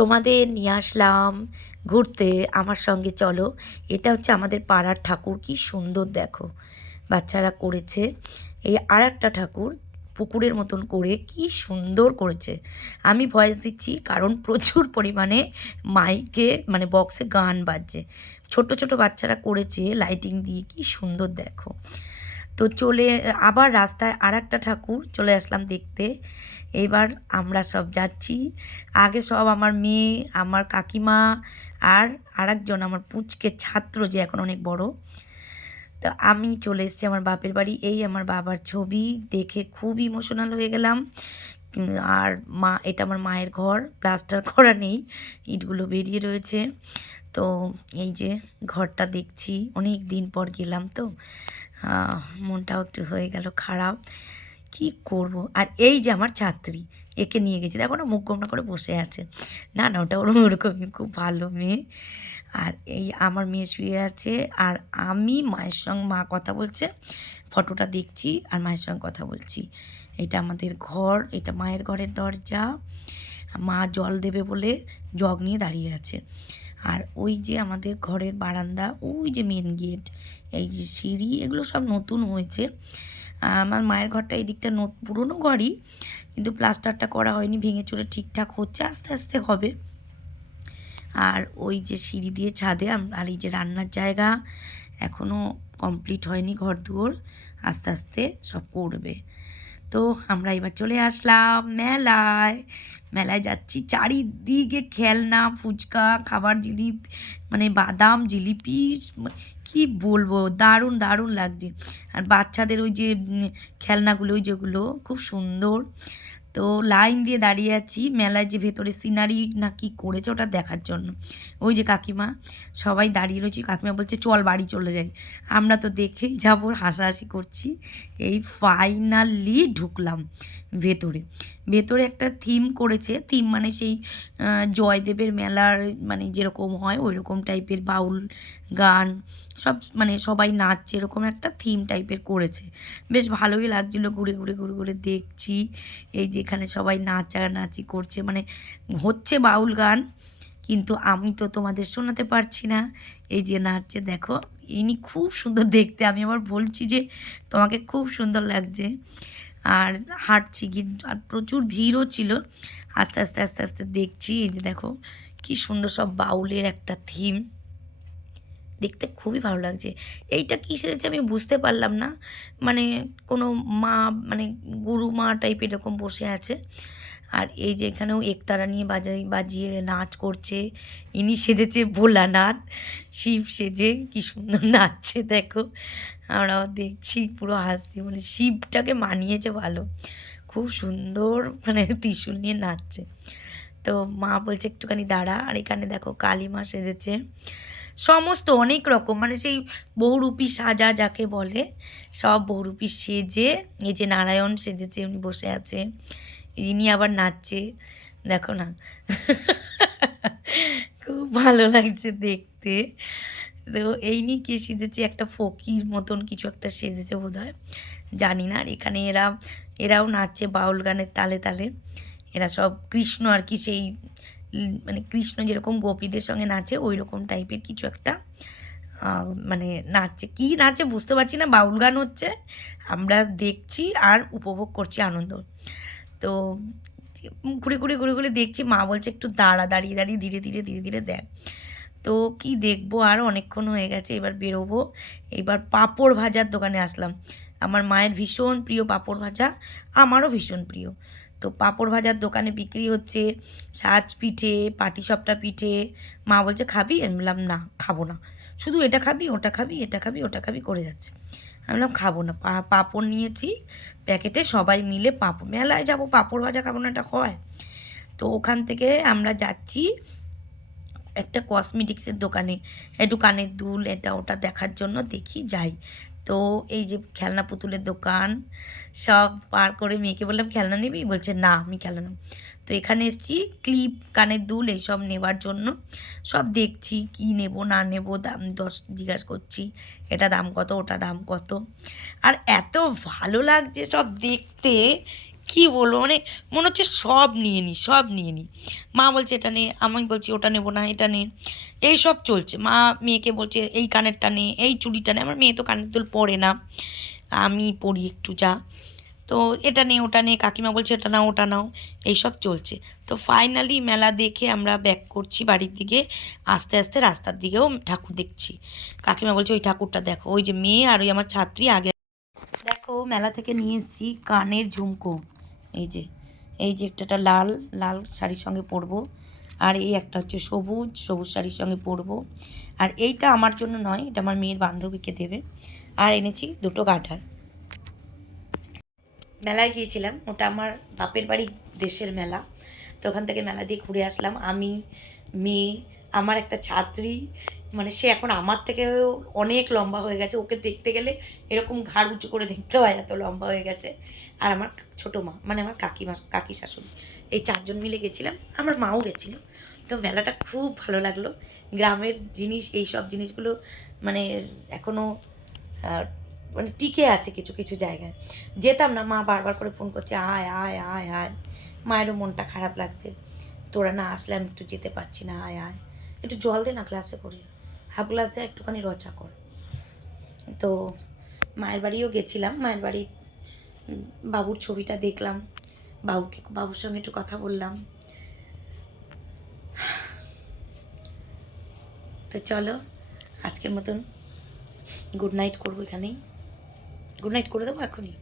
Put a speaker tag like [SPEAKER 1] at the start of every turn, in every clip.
[SPEAKER 1] তোমাদের নিয়ে আসলাম। ঘুরতে আমার সঙ্গে চলো। এটা হচ্ছে আমাদের পাড়ার ঠাকুর। কি সুন্দর দেখো। বাচ্চারা করেছে। এই আর একটা ঠাকুর পুকুরের মতন করে কি সুন্দর করেছে। আমি ভয়েস দিচ্ছি কারণ প্রচুর পরিমাণে মাইকে মানে বক্সে গান বাজছে। ছোট ছোট বাচ্চারা করেছে লাইটিং দিয়ে। কি সুন্দর দেখো। তো চলে, আবার রাস্তায় আর একটা ঠাকুর চলে আসলাম দেখতে। এবার আমরা সব যাচ্ছি। আগে সব আমার মেয়ে, আমার কাকিমা আর আরেকজন আমার পুচকে ছাত্র যে এখন অনেক বড়। তো আমি চলে এসেছি আমার বাপের বাড়ি। এই আমার বাবার ছবি দেখে খুব ইমোশনাল হয়ে গেলাম। আর মা, এটা আমার মায়ের ঘর প্লাস্টার করা নেই, ইটগুলো বেরিয়ে রয়েছে। তো এই যে ঘরটা দেখছি, অনেক দিন পর গেলাম তো। মনটাও একটু হয়ে গেল খারাপ। কি করব? আর এই যে আমার ছাত্রী, একে নিয়ে গেছি। দেখো না, মুখ গোমনা করে বসে আছে। না না, ওটা ওরকম ওরকমই, খুব ভালো মেয়ে। আর এই আমার মেয়ে শুয়ে আছে। আর আমি মায়ের সঙ্গে, মা কথা বলছে, ফটোটা দেখছি আর মায়ের সঙ্গে কথা বলছি। এটা আমাদের ঘর, এটা মায়ের ঘরের দরজা। মা জল দেবে বলে জগ নিয়ে দাঁড়িয়ে আছে। আর ওই যে আমাদের ঘরের বারান্দা, ওই যে মেন গেট এই যে সিঁড়ি, এগুলো সব নতুন হয়েছে। আমার মায়ের ঘরটা এই দিকটা নত পুরনো ঘরই, কিন্তু প্লাস্টারটা করা হয়নি, ভেঙে চুরে ঠিকঠাক হচ্ছে, আস্তে আস্তে হবে। আর ওই যে সিঁড়ি দিয়ে ছাদে আর এই যে রান্নার জায়গা এখনও কমপ্লিট হয়নি ঘর দুয়ার, আস্তে আস্তে সব করবে। তো আমরা এবার চলে আসলাম মেলায়। মেলায় যাচ্ছি চারিদিকে খেলনা, ফুচকা, খাবার জিলিপি মানে বাদাম, জিলিপি কি বলব? দারুণ দারুণ লাগছে। আর বাচ্চাদের ওই যে খেলনাগুলো যেগুলো, খুব সুন্দর। তো লাইন দিয়ে দাঁড়িয়ে আছি, মেলায় যে ভেতরে সিনারি না কি করেছে ওটা দেখার জন্য। ওই যে কাকিমা, সবাই দাঁড়িয়ে রয়েছি। কাকিমা বলছে, চল বাড়ি চলে যাই। আমরা তো দেখেই যাব, হাসাহাসি করছি। এই ফাইনালি ঢুকলাম ভেতরে। ভেতরে একটা থিম করেছে। থিম মানে সেই জয়দেবের মেলার মানে যেরকম হয় ওই রকম টাইপের বাউল গান, সব মানে সবাই নাচছে এরকম একটা থিম টাইপের করেছে। বেশ ভালোই লাগছিল। ঘুরে ঘুরে ঘুরে ঘুরে দেখছি। এই যেখানে সবাই নাচানাচি করছে মানে হচ্ছে বাউল গান, কিন্তু আমি তো তোমাদের শোনাতে পারছি না। এই যে নাচছে, দেখো, ইনি খুব সুন্দর দেখতে। আমি আবার বলছি যে, তোমাকে খুব সুন্দর লাগছে। আর হাঁটছি আর প্রচুর ভিড়ও ছিল। আস্তে আস্তে আস্তে আস্তে দেখছি, এই যে দেখো, কি সুন্দর সব বাউলের একটা থিম দেখতে খুবই ভালো লাগছে। এইটা কী সেজেছে আমি বুঝতে পারলাম না। মানে কোনো মা মানে গুরু মা টাইপ এরকম বসে আছে। আর এই যে এখানেও একতারা নিয়ে বাজাই, বাজিয়ে নাচ করছে। ইনি সেজেছে ভোলানাথ। শিব সেজে কী সুন্দর নাচছে, দেখো। আমরাও দেখছি পুরো হাসছি মানে শিবটাকে মানিয়েছে ভালো। খুব সুন্দর মানে ত্রিশূল নিয়ে নাচছে। তো মা বলছে, একটুখানি দাঁড়া। আর এখানে দেখো কালী মা সেজেছে। সমস্ত অনেক রকম মানে সেই বহুরূপী সাজা যাকে বলে, সব বহুরূপী সেজে, এই যে নারায়ণ সেজেছে, উনি বসে আছে, ইনি আবার নাচছে, দেখো না। খুব ভালো লাগছে দেখতে। তো এই নিয়ে কে সেজেছে, একটা ফকির মতন কিছু একটা সেজেছে বোধ হয় জানি না। আর এখানে এরা, এরাও নাচছে বাউল গানের তালে তালে। এরা সব কৃষ্ণ আর কি সেই মানে কৃষ্ণ যেরকম গোপীদের সঙ্গে নাচে ওই রকম টাইপের কিছু একটা মানে নাচছে। কি নাচে বুঝতে পারছি না, বাউল গান হচ্ছে। আমরা দেখছি আর উপভোগ করছি আনন্দ। তো ঘুরে ঘুরে ঘুরে ঘুরে দেখছি, মা বলছে একটু দাঁড়া, দাঁড়িয়ে দাঁড়িয়ে, ধীরে ধীরে ধীরে ধীরে দেখ। তো কি দেখব আর অনেকক্ষণ হয়ে গেছে, এবার বেরোবো। এবার পাঁপড় ভাজার দোকানে আসলাম। আমার মায়ের ভীষণ প্রিয় পাঁপড় ভাজা, আমারও ভীষণ প্রিয়। তো পাঁপড় ভাজার দোকানে বিক্রি হচ্ছে সাজ পিঠে পাটিসাপটা পিঠে। মা বলছে, খাবি? আমি বললাম, না, খাব না। শুধু এটা খাবি, ওটা খাবি, এটা খাবি, ওটা খাবি, করে যাচ্ছে। আমি বললাম, খাব না। পাঁপড় নিয়েছি, প্যাকেটে সবাই মিলে পাঁপড় মেলায় যাব, পাঁপড় ভাজা খাব না এটা হয়। তো ওখান থেকে আমরা যাচ্ছি একটা কসমেটিক্সের দোকানে। একটু কানের দুল, এটা ওটা দেখার জন্য দেখি, যাই। তো এই যে খেলনা পুতুলের দোকান, সব পার করে মেয়েকে বললাম, খেলনা নিবি? বলছে, না, আমি খেলনা নেব। তো এখানে এসেছি, ক্লিপ, কানের দুল এইসব নেবার জন্য। সব দেখছি, কি নেব, না নেব, দাম দশ জিজ্ঞাসা করছি, এটা দাম কত, ওটা দাম কত? আর এত ভালো লাগছে সব দেখতে। কী বলব? মানে মনে হচ্ছে সব নিয়ে নিই সব নিয়ে নিই মা বলছে, এটা নে। আমি বলছি, ওটা নেব না, এটা নে। এই সব চলছে। মা মেয়েকে বলছে, এই কানেরটা নে, এই চুড়িটা নে। আমার মেয়ে তো কানের দুল পরে না। আমি পরি একটু, যা। তো এটা নে, ওটা নে, কাকিমা বলছে, এটা নাও, ওটা নাও। এইসব চলছে। তো ফাইনালি মেলা দেখে আমরা ব্যাক করছি বাড়ির দিকে। আস্তে আস্তে রাস্তার দিকেও ঠাকুর দেখছি। কাকিমা বলছে, ওই ঠাকুরটা দেখো, ওই যে মেয়ে আর ওই আমার ছাত্রী আগে দেখো, মেলা থেকে নিয়ে এসেছি কানের ঝুমকো। এই যে এই যে একটা লাল লাল শাড়ির সঙ্গে পরবো। আর এই একটা হচ্ছে সবুজ সবুজ শাড়ির সঙ্গে পরবো। আর এইটা আমার জন্য নয়, এটা আমার মেয়ের বান্ধবীকে দেবে। আর এনেছি দুটো গাঠার। মেলায় গিয়েছিলাম, ওটা আমার বাপের বাড়ির দেশের মেলা। তো ওখান থেকে মেলা দিয়ে ঘুরে আসলাম। আমি, মেয়ে, আমার একটা ছাত্রী মানে সে এখন আমার থেকেও অনেক লম্বা হয়ে গেছে। ওকে দেখতে গেলে এরকম ঘাড় উঁচু করে দেখতে হয় এত লম্বা হয়ে গেছে। আর আমার ছোটো মা মানে আমার কাকিমা কাকি শাশুড়ি, এই চারজন মিলে গেছিলাম। আমার মাও গেছিল। তো মেলাটা খুব ভালো লাগল। গ্রামের জিনিস, এই সব জিনিসগুলো মানে এখনও মানে টিকে আছে কিছু কিছু জায়গায়। যেতাম না, মা বারবার করে ফোন করছে, আয় আয় আয় আয়। মায়েরও মনটা খারাপ লাগছে। তোরা না আসলে আমি একটু যেতে পারছি না, আয় আয়। একটু জল দে না গ্লাসে করে। হাফ গ্লাস একটুখানি রচা কর তো মায়ের বাড়িও গেছিলাম, মায়ের বাড়ি বাবুর ছবিটা দেখলাম, বাবুকে, বাবুর সঙ্গে একটু কথা বললাম। তো চলো, আজকের মতন গুড নাইট করব এখানেই। গুড নাইট করে দেবো এখনই।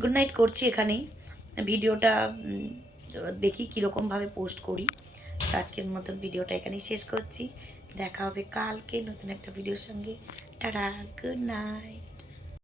[SPEAKER 1] গুড নাইট করছি এখানেই। ভিডিওটা দেখি কীরকমভাবে পোস্ট করি। তো আজকের মতন ভিডিওটা এখানেই শেষ করছি। দেখা হবে কালকে নতুন একটা ভিডিওর সঙ্গে। Tata good night